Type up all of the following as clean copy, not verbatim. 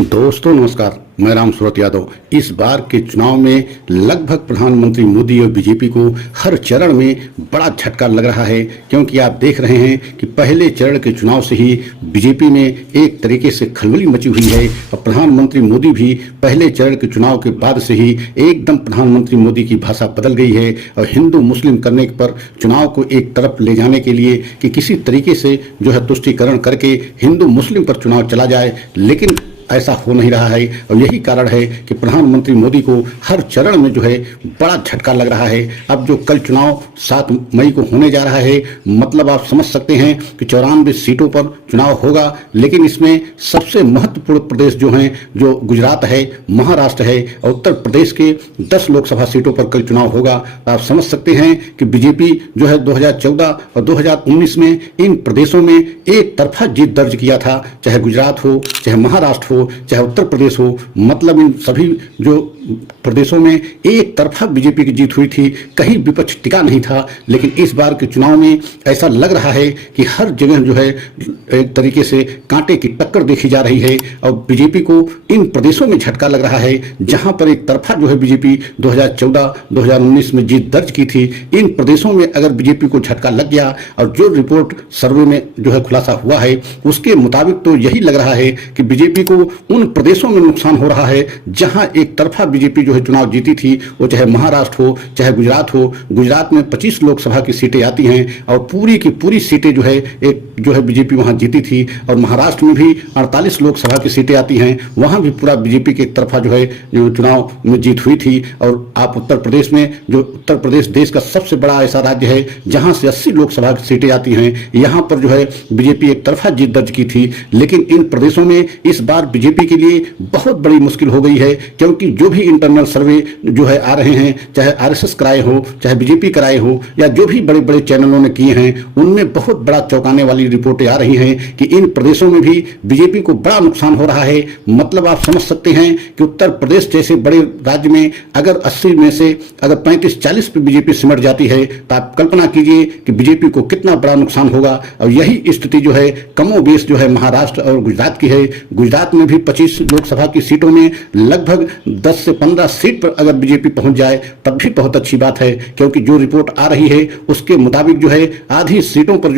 दोस्तों नमस्कार, मैं राम सूरत यादव। इस बार के चुनाव में लगभग प्रधानमंत्री मोदी और बीजेपी को हर चरण में बड़ा झटका लग रहा है, क्योंकि आप देख रहे हैं कि पहले चरण के चुनाव से ही बीजेपी में एक तरीके से खलबली मची हुई है और प्रधानमंत्री मोदी भी पहले चरण के चुनाव के बाद से ही एकदम प्रधानमंत्री मोदी की भाषा बदल गई है और हिंदू मुस्लिम करने पर चुनाव को एक तरफ ले जाने के लिए कि किसी तरीके से तुष्टीकरण करके हिंदू मुस्लिम पर चुनाव चला जाए, लेकिन ऐसा हो नहीं रहा है। और यही कारण है कि प्रधानमंत्री मोदी को हर चरण में बड़ा झटका लग रहा है। अब जो कल चुनाव 7 मई को होने जा रहा है, मतलब आप समझ सकते हैं कि 94 सीटों पर चुनाव होगा, लेकिन इसमें सबसे महत्वपूर्ण प्रदेश जो हैं, जो गुजरात है, महाराष्ट्र है और उत्तर प्रदेश के 10 लोकसभा सीटों पर कल चुनाव होगा। आप समझ सकते हैं कि बीजेपी 2014 और 2019 में इन प्रदेशों में एक तरफा जीत दर्ज किया था, चाहे गुजरात हो, चाहे महाराष्ट्र हो, चाहे उत्तर प्रदेश हो, मतलब इन सभी जो प्रदेशों में एक तरफा बीजेपी की जीत हुई थी, कहीं विपक्ष टिका नहीं था। लेकिन इस बार के चुनाव में ऐसा लग रहा है कि हर जगह एक तरीके से कांटे की टक्कर देखी जा रही है और बीजेपी को इन प्रदेशों में झटका लग रहा है, जहां पर एक तरफा बीजेपी 2014-2019 में जीत दर्ज की थी। इन प्रदेशों में अगर बीजेपी को झटका लग गया और जो रिपोर्ट सर्वे में खुलासा हुआ है उसके मुताबिक तो यही लग रहा है कि बीजेपी को उन प्रदेशों में नुकसान हो रहा है जहां एक तरफा बीजेपी चुनाव जीती थी, वो चाहे महाराष्ट्र हो चाहे गुजरात हो। गुजरात में 25 लोकसभा की सीटें आती हैं और पूरी की पूरी सीटें बीजेपी वहां जीती थी, और महाराष्ट्र में भी 48 लोकसभा की सीटें आती हैं, वहां भी पूरा बीजेपी के एक तरफा चुनाव में जीत हुई थी। और आप उत्तर प्रदेश में, जो उत्तर प्रदेश देश का सबसे बड़ा ऐसा राज्य है जहां से 80 लोकसभा की सीटें आती हैं, यहां पर बीजेपी एक तरफा जीत दर्ज की थी। लेकिन इन प्रदेशों में इस बार बीजेपी के लिए बहुत बड़ी मुश्किल हो गई है, क्योंकि जो भी इंटरनल सर्वे आ रहे हैं, चाहे आरएसएस कराए हो, चाहे बीजेपी कराए हो, या जो भी बड़े बड़े चैनलों ने किए हैं, उनमें बहुत बड़ा चौंकाने वाली रिपोर्टें आ रही हैं कि इन प्रदेशों में भी बीजेपी को बड़ा नुकसान हो रहा है। मतलब आप समझ सकते हैं कि उत्तर प्रदेश जैसे बड़े राज्य में अगर 80 में से अगर 35-40 पे बीजेपी सिमट जाती है, तो आप कल्पना कीजिए कि बीजेपी को कितना बड़ा नुकसान होगा। और यही स्थिति कमोबेश महाराष्ट्र और गुजरात की है। गुजरात में भी 25 लोकसभा की सीटों में लगभग 10 से 15 सीट पर अगर बीजेपी पहुंच जाए तब भी बहुत अच्छी बात है, क्योंकि जो रिपोर्ट आ रही है उसके मुताबिक आधी सीटों पर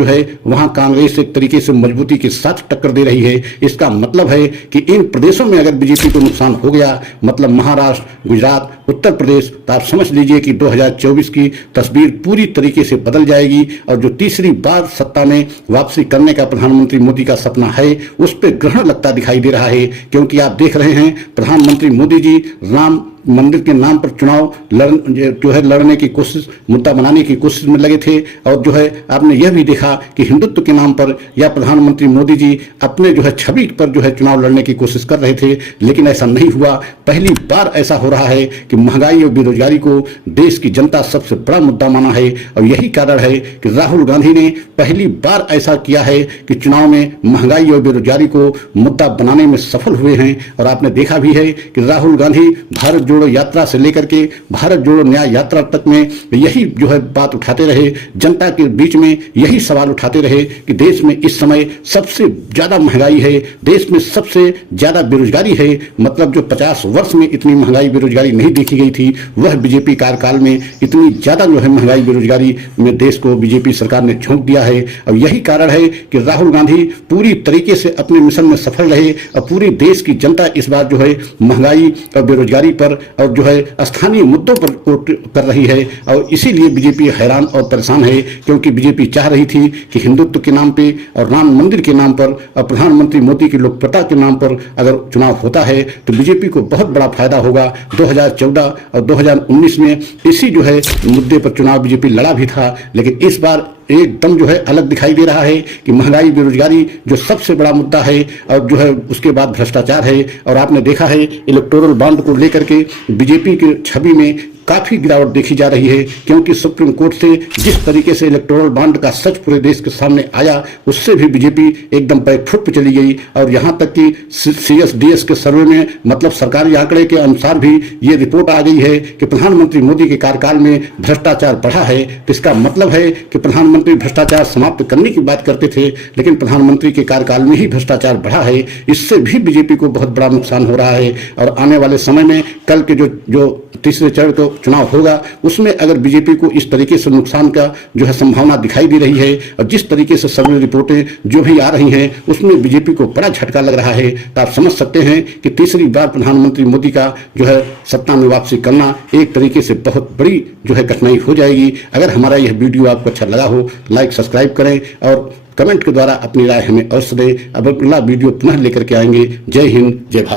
वहां कांग्रेस एक तरीके से मजबूती के साथ टक्कर दे रही है। इसका मतलब है कि इन प्रदेशों में अगर बीजेपी को नुकसान हो गया, मतलब महाराष्ट्र, गुजरात, उत्तर प्रदेश, तो आप समझ लीजिए कि 2024 की तस्वीर पूरी तरीके से बदल जाएगी। और जो तीसरी बार सत्ता में वापसी करने का प्रधानमंत्री मोदी का सपना है, उस पर ग्रहण लगता दिखाई दे रहा है, क्योंकि आप देख रहे हैं प्रधानमंत्री मोदी जी राम मंदिर के नाम पर चुनाव लड़ने की कोशिश, मुद्दा बनाने की कोशिश में लगे थे। और आपने यह भी देखा कि हिंदुत्व के नाम पर या प्रधानमंत्री मोदी जी अपने छवि पर चुनाव लड़ने की कोशिश कर रहे थे, लेकिन ऐसा नहीं हुआ। पहली बार ऐसा हो रहा है कि महंगाई और बेरोजगारी को देश की जनता सबसे बड़ा मुद्दा माना है। और यही कारण है कि राहुल गांधी ने पहली बार ऐसा किया है कि चुनाव में महंगाई और बेरोजगारी को मुद्दा बनाने में सफल हुए हैं। और आपने देखा भी है कि राहुल गांधी भारत जोड़ो यात्रा से लेकर के भारत जोड़ो न्याय यात्रा तक में यही बात उठाते रहे, जनता के बीच में यही सवाल उठाते रहे कि देश में इस समय सबसे ज्यादा महंगाई है, देश में सबसे ज्यादा बेरोजगारी है। मतलब जो 50 वर्ष में इतनी महंगाई बेरोजगारी नहीं देखी गई थी, वह बीजेपी कार्यकाल में इतनी ज्यादा महंगाई बेरोजगारी में देश को बीजेपी सरकार ने झोंक दिया है। और यही कारण है कि राहुल गांधी पूरी तरीके से अपने मिशन में सफल रहे और पूरी देश की जनता इस बार महंगाई और बेरोजगारी पर और स्थानीय मुद्दों पर वोट कर रही है। और इसीलिए बीजेपी हैरान और परेशान है, क्योंकि बीजेपी चाह रही थी कि हिंदुत्व के नाम पे और राम मंदिर के नाम पर और प्रधानमंत्री मोदी की लोकप्रियता के नाम पर अगर चुनाव होता है तो बीजेपी को बहुत बड़ा फायदा होगा। 2014 और 2019 में इसी मुद्दे पर चुनाव बीजेपी लड़ा भी था, लेकिन इस बार एकदम अलग दिखाई दे रहा है कि महंगाई बेरोजगारी जो सबसे बड़ा मुद्दा है, और उसके बाद भ्रष्टाचार है। और आपने देखा है इलेक्टोरल बॉन्ड को लेकर के बीजेपी की छवि में काफी गिरावट देखी जा रही है, क्योंकि सुप्रीम कोर्ट से जिस तरीके से इलेक्टोरल बॉन्ड का सच पूरे देश के सामने आया, उससे भी बीजेपी एकदम बैकफुट पे चली गई। और यहां तक कि CSDS के सर्वे में, मतलब सरकारी आंकड़े के अनुसार भी ये रिपोर्ट आ गई है कि प्रधानमंत्री मोदी के कार्यकाल में भ्रष्टाचार बढ़ा है। तो इसका मतलब है कि प्रधानमंत्री भ्रष्टाचार समाप्त करने की बात करते थे, लेकिन प्रधानमंत्री के कार्यकाल में ही भ्रष्टाचार बढ़ा है। इससे भी बीजेपी को बहुत बड़ा नुकसान हो रहा है। और आने वाले समय में कल के जो तीसरे चरण का चुनाव होगा, उसमें अगर बीजेपी को इस तरीके से नुकसान का जो है संभावना दिखाई दे रही है, और जिस तरीके से सर्वे रिपोर्टें जो भी आ रही हैं, उसमें बीजेपी को बड़ा झटका लग रहा है। तो आप समझ सकते हैं कि तीसरी बार प्रधानमंत्री मोदी का जो है सत्ता में वापसी करना एक तरीके से बहुत बड़ी जो है कठिनाई हो जाएगी। अगर हमारा यह वीडियो आपको अच्छा लगा हो, लाइक सब्सक्राइब करें और कमेंट के द्वारा अपनी राय हमें अवश्य दें। अब अगला वीडियो पुनः लेकर के आएंगे। जय हिंद, जय भारत।